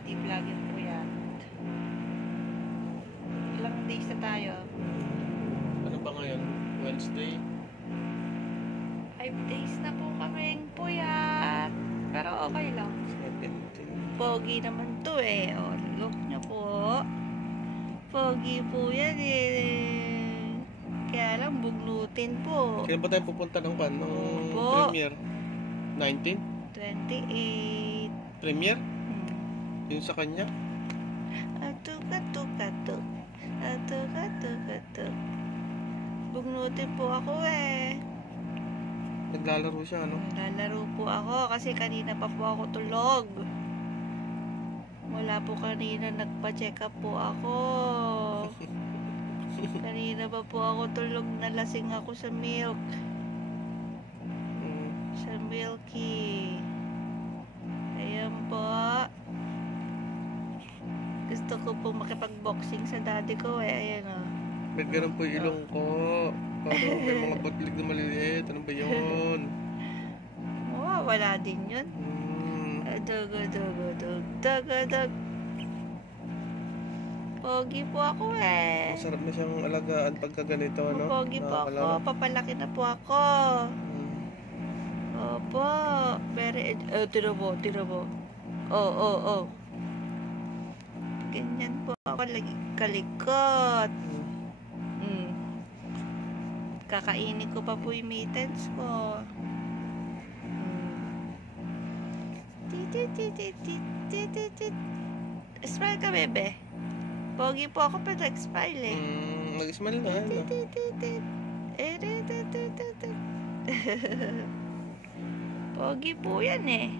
Daddy Vlogin po yan. Ilang days na tayo? Ano ba ngayon? Wednesday? 5 days na po kaming puyat. Pero okay lang. 17. Pogi naman to eh. O, look nyo po. Pogi po yan eh. Kaya lang bugnutin po. Kailan ba tayo pupunta ng Opo. premiere? 19? 28. Premiere? Yung sa kanya? Atuk. Bugnutin po ako eh. Naglalaro siya, ano? Lalaro po ako kasi kanina pa po ako tulog. Wala po kanina, nagpa-check up po ako. Kanina pa po ako tulog, nalasing ako sa milk. Sa milky. Ayan po. Gusto ko po makipag-boxing sa daddy ko eh. Ayan o. May ganun po yung ilong ko. Parang may mga batlig na maliliit. Ano ba yun? Oh, wala din yun. Dug. Pogi po ako eh. Masarap na siyang alagaan pagka ganito, no? Pogi po ako. Papalaki na po ako. Opo. Very... tira mo. Oh. Ganyan po ako. Lagi kalikot. Kakainin ko pa po yung mittens ko. Smile ka, bebe. Pogi po ako pa nag-smile eh. Nag-smile na, ano? Pogi po yan eh.